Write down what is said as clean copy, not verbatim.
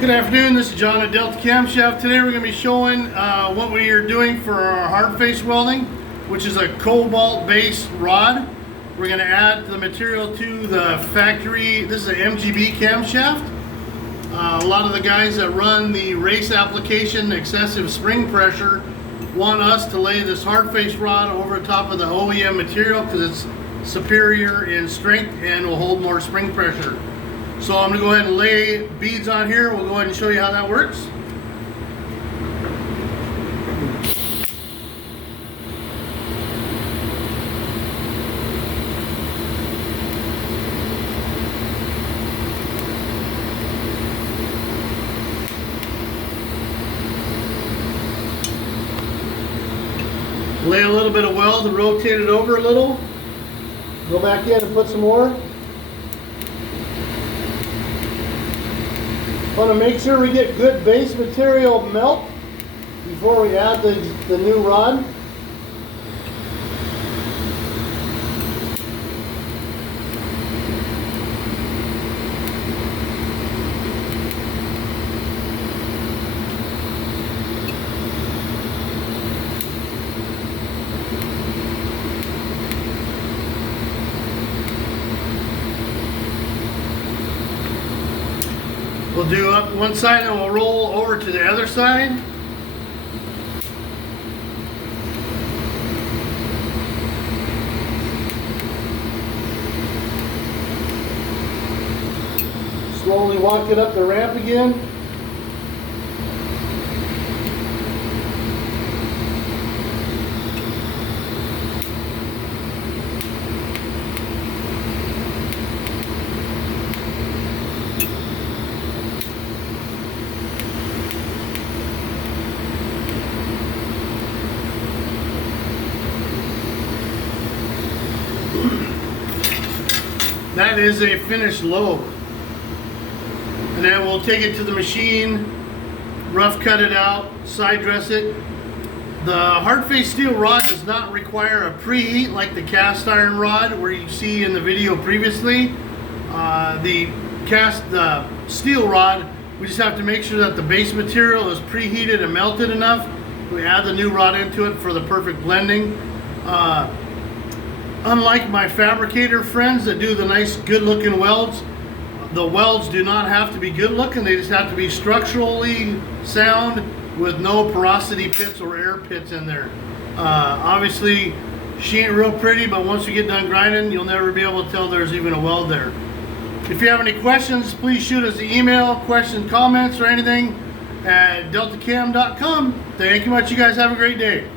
Good afternoon, this is John at Delta Camshaft. Today we're going to be showing what we are doing for our hardface welding, which is a cobalt-based rod. We're going to add the material to the factory. This is an MGB camshaft. A lot of the guys that run the race application, excessive spring pressure, want us to lay this hardface rod over top of the OEM material because it's superior in strength and will hold more spring pressure. So I'm going to go ahead and lay beads on here. We'll go ahead and show you how that works. Lay a little bit of weld and rotate it over a little. Go back in and put some more. Want to make sure we get good base material melt before we add the new rod. We'll do up one side and we'll roll over to the other side. Slowly walk it up the ramp again. That is a finished lobe. And then we'll take it to the machine, rough cut it out, side dress it. The hardface steel rod does not require a preheat like the cast iron rod where you see in the video previously. The steel rod, we just have to make sure that the base material is preheated and melted enough. We add the new rod into it for the perfect blending. Unlike my fabricator friends that do the nice good looking welds, the welds do not have to be good looking, they just have to be structurally sound with no porosity pits or air pits in there. Obviously she ain't real pretty, but once you get done grinding you'll never be able to tell there's even a weld there. If you have any questions, please shoot us an email, questions, comments or anything at deltacam.com. Thank you much, you guys have a great day.